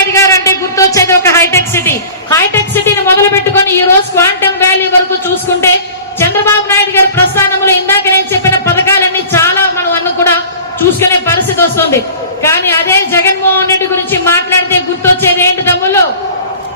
నాయుడు గారు అంటే గుర్తొచ్చేది ఒక హైటెక్ సిటీ. హైటెక్ సిటీని మొదలు పెట్టుకొని ఈ రోజు క్వాంటమ్ వాల్యూ వరకు చూసుకుంటే చంద్రబాబు నాయుడు గారి ప్రస్థానంలో ఇందాక నేను చెప్పిన పథకాలన్నీ చాలా మనం కూడా చూసుకునే పరిస్థితి వస్తుంది. కానీ అదే జగన్మోహన్ రెడ్డి గురించి మాట్లాడితే గుర్తొచ్చేది ఏంటి తమ్ముళ్ళు?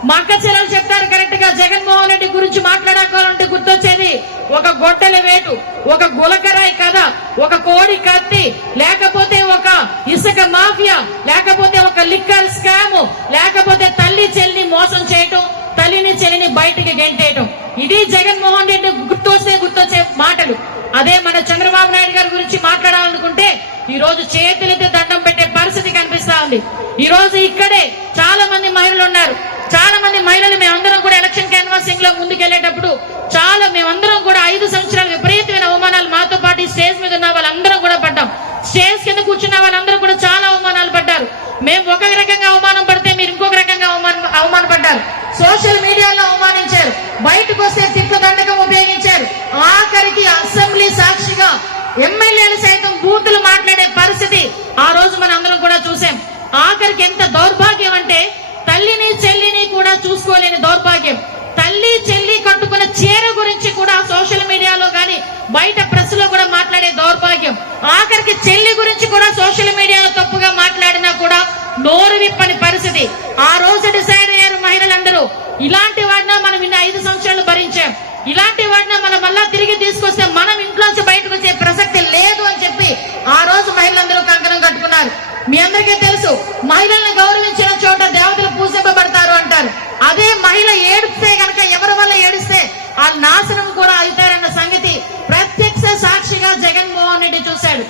మా అక్క చెల్లెలు చెప్తారు కరెక్ట్గా జగన్మోహన్ రెడ్డి గురించి మాట్లాడుకోవాలంటే గుర్తొచ్చేది ఒక గొడ్డలి వేటు ఒక గులకరాయి కథ ఒక కోడి కత్తి లేకపోతే ఒక ఇసుక మాఫియా లేకపోతే ఒక లిక్కర్ స్కామ్ లేకపోతే తల్లి చెల్లిని మోసం చేయటం తల్లిని చెల్లిని బయటికి గెంటేయటం ఇది జగన్మోహన్ రెడ్డి గుర్తొస్తే గుర్తొచ్చే మాటలు అదే మన చంద్రబాబు నాయుడు గారి గురించి మాట్లాడాలనుకుంటే ఈ రోజు చేతులైతే దండం పెట్టే పరిస్థితి కనిపిస్తా ఉంది. ఈ రోజు ఇక్కడే చాలా మంది మహిళలు ఉన్నారు. చాలా మంది మహిళలు మేమందరం కూడా ఎలక్షన్ క్యాన్వాసింగ్లో ముందుకెళ్ళేటప్పుడు చాలా మేమందరం కూడా ఐదు సంవత్సరాలు విపరీతమైన అవమానాలు మాతో పాటు స్టేజ్ మీద ఉన్న వాళ్ళందరం కూడా పడ్డాం. స్టేజ్ కింద కూర్చున్న వాళ్ళందరూ కూడా చాలా అవమానాలు పడ్డారు మేము ఒక రకంగా అవమానం పడితే మీరు ఇంకొక రకంగా అవమానం అవమానపడ్డారు సోషల్ మీడియాలో అవమానించారు బయటకు వస్తే తిట్ల దండకం ఉపయోగించారు ఆఖరికి అసెంబ్లీ సాక్షిగా ఎమ్మెల్యేలు సైతం బూతులు మాట్లాడే పరిస్థితి ఆ రోజు మన అందరం కూడా చూసాం. ఆఖరికి ఎంత దౌర్భాగ్యం అంటే తల్లిని చెల్లిని కూడా చూసుకోలేని దౌర్భాగ్యం. తల్లి చెల్లి కట్టుకున్న చీర గురించి కూడా సోషల్ మీడియాలో కానీ బయట ప్రెస్లో కూడా మాట్లాడే దౌర్భాగ్యం. ఆఖరికి చెల్లి గురించి కూడా సోషల్ మీడియాలో తప్పుగా మాట్లాడినా కూడా నోరు విప్పని పరిస్థితి. ఆ రోజు డిసైడ్ అయ్యారు మహిళలందరూ. ఇలాంటి వాడినా మనం ఇన్ని ఐదు సంవత్సరాలు భరించాం. ఇలాంటి వాడినా మనం మళ్ళా తిరిగి తీసుకొస్తే మనం ఇంట్లోంచి బయటకు వచ్చే ప్రసక్తి లేదు అని చెప్పి ఆ రోజు మహిళలందరూ కంకణం కట్టుకున్నారు మీ అందరికీ తెలుసు మహిళల్ని గౌరవించిన చోట దేవతలు పూజింపబడతారు అంటారు. అదే మహిళ ఏడిస్తే గనక ఎవరి వల్ల ఏడిస్తే ఆ నాశనం కూడా అవుతారన్న సంగతి ప్రత్యక్ష సాక్షిగా జగన్మోహన్ రెడ్డి చూశాడు.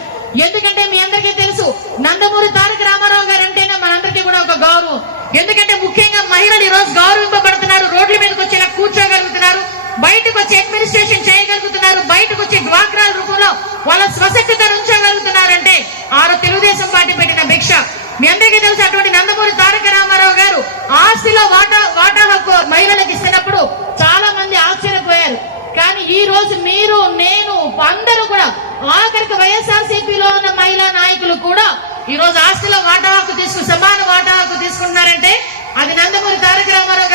ఎందుకంటే మీ అందరికీ తెలుసు నందమూరి తారక రామారావు గారు అంటేనే మనందరికీ కూడా ఒక గౌరవం. ఎందుకంటే ముఖ్యంగా మహిళలు ఈ రోజు గౌరవింపబడుతున్నారు రోడ్ల మీదకి వచ్చి ఇలా కూర్చోగలుగుతున్నారు బయటకు వచ్చి అడ్మినిస్ట్రేషన్ చేయగలుగుతున్నారు బయటకు వచ్చి డ్వాక్రాల రూపంలో వాళ్ళ స్వశక్తితో ఉంచగలుగుతున్నారంటే ఆరు తెలుగుదేశం పార్టీ పెట్టిన భిక్ష. మీ అందరికీ తెలుసు అటువంటి నందమూరి తారక రామారావు గారు ఆస్తిలో వాటా వాటా హక్కు మహిళలకు ఇస్తున్నప్పుడు చాలా మంది ఆశ్చర్యపోయారు. కానీ ఈ రోజు మీరు నేను అందరూ కూడా ఆఖరికి వైఎస్ఆర్సీపీలో ఉన్న మహిళా నాయకులు కూడా ఈ రోజు ఆస్తిలో వాటా హక్కు తీసుకు సమాన వాటా హక్కు తీసుకున్నారంటే అది నందమూరి తారక రామారావు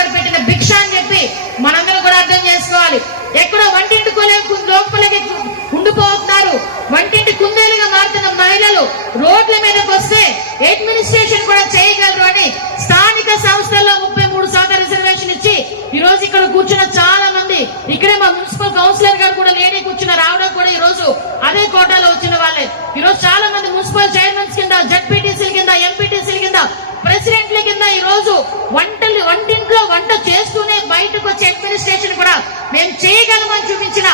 రోడ్ల మీదకి వస్తే అడ్మినిస్ట్రేషన్ కూడా చేయగలరు అని స్థానిక సంస్థల్లో ముప్పై మూడు శాతం రిజర్వేషన్ ఇచ్చి ఈ రోజు ఇక్కడ కూర్చున్న చాలా మంది. ఇక్కడే మా మున్సిపల్ కౌన్సిలర్ గారు కూడా లేడీ కూర్చున్న రావడం కూడా ఈ రోజు అదే కోటాలో వచ్చిన వాళ్ళే. ఈ రోజు చాలా మంది మున్సిపల్ చైర్మన్స్ కింద జడ్పీటీసీల కింద ఎంపీటీసీల కింద ప్రెసిడెంట్ల కింద ఈ రోజు వంటలు వంటింట్లో వంట చేస్తూనే బయటకు వచ్చే అడ్మినిస్ట్రేషన్ కూడా మేము చేయగలమని చూపించిన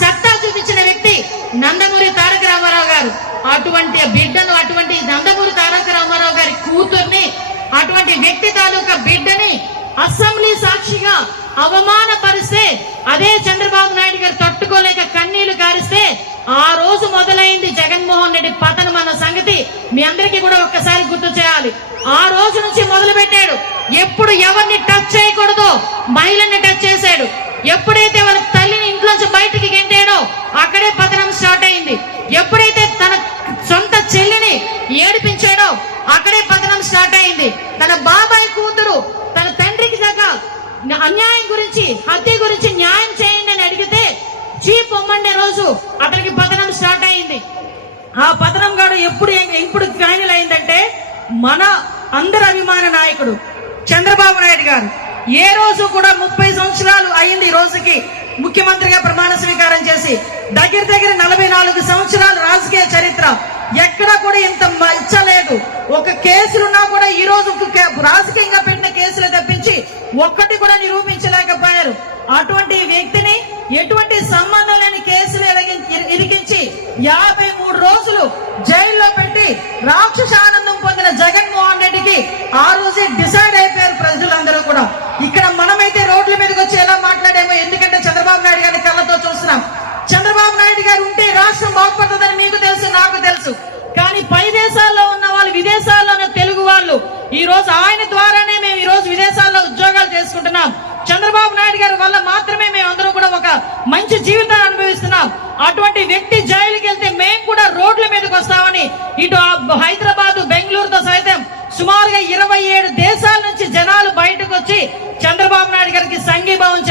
సత్తా చూపించిన వ్యక్తి నందమూరి తారక గారు అటువంటి బిడ్డను అటువంటి నందమూరి తారక రామారావు గారి కూతుర్ని అటువంటి వ్యక్తి తాలూకా బిడ్డని అసెంబ్లీ సాక్షిగా అవమానపరిస్తే అదే చంద్రబాబు నాయుడు గారు తట్టుకోలేక కన్నీళ్ళు కారిస్తే ఆ రోజు మొదలైంది జగన్మోహన్ రెడ్డి పతనం అన్న సంగతి మీ అందరికీ కూడా ఒక్కసారి గుర్తు చేయాలి. ఆ రోజు నుంచి మొదలు పెట్టాడు ఎప్పుడు ఎవరిని టచ్ చేయకూడదో మహిళని టచ్ చేశాడు. ఎప్పుడైతే వాళ్ళ తల్లిని ఇంట్లోంచి బయటికి గెంటాడో అక్కడే పతనం స్టార్ట్ అయింది ఎప్పుడైతే తన సొంత చెల్లిని ఏడిపించాడో అక్కడే పతనం స్టార్ట్ అయింది తన బాబాయ్ కూతురు తన తండ్రికి దాకా అన్యాయం గురించి హత్య గురించి న్యాయం చేయండి అని అడిగితే చీప్ పొమ్మండే రోజు అతనికి పతనం స్టార్ట్ అయింది. ఆ పతనం గాడు ఎప్పుడు ఎప్పుడు ఫైనల్ అయిందంటే మన అందరి అభిమాన నాయకుడు చంద్రబాబు నాయుడు గారు. ఏ రోజు కూడా ముప్పై సంవత్సరాలు అయింది ఈ రోజుకి. ముఖ్యమంత్రిగా ప్రమాణ స్వీకారం చేసి దగ్గర దగ్గర నలభై నాలుగు సంవత్సరాలు రాజకీయ చరిత్ర ఎక్కడా కూడా ఇంత ఇచ్చలేదు ఒక కేసులున్నా కూడా ఈ రోజు కే- రాజకీయంగా పెట్టిన కేసులు తప్పించి ఒక్కటి కూడా నిరూపించలేకపోయారు. అటువంటి వ్యక్తిని ఎటువంటి సంబంధం లేని కేసులు ఇరికించి యాభై మూడు రోజులు జైల్లో పెట్టి రాక్షస ఆనందం పొందిన జగన్మోహన్ రెడ్డికి ఆ రోజే డిసైడ్ అయిపోయారు ప్రజలందరూ కూడా ఇక్కడ మనమైతే రోడ్ల మీదకి వచ్చి ఎలా మాట్లాడేమో ఎందుకంటే చంద్రబాబు నాయుడు గారిని కళ్ళతో చూస్తున్నాం చంద్రబాబు నాయుడు గారు ఉంటే రాష్ట్రం బాగుపడుతుందని మీకు తెలుసు నాకు తెలుసు. కానీ పై దేశాల్లో ఉన్న వాళ్ళు విదేశాల్లో ఉన్న తెలుగు వాళ్ళు. ఈ రోజు ఆయన ద్వారానే మేము ఈ రోజు విదేశాల్లో ఉద్యోగాలు చేసుకుంటున్నాం. చంద్రబాబు నాయుడు గారి వల్ల మాత్రమే మేము అందరం కూడా ఒక మంచి జీవితాన్ని అనుభవిస్తున్నాం. అటువంటి వ్యక్తి జైలుకి వెళ్తే మేము కూడా రోడ్ల మీదకి వస్తామని ఇటు హైదరాబాద్ బెంగళూరుతో సైతం సుమారుగా ఇరవై ఏడు దేశాల నుంచి జనాలు వచ్చి చంద్రబాబు నాయుడు గారికి సంఘీభావం చెప్పారు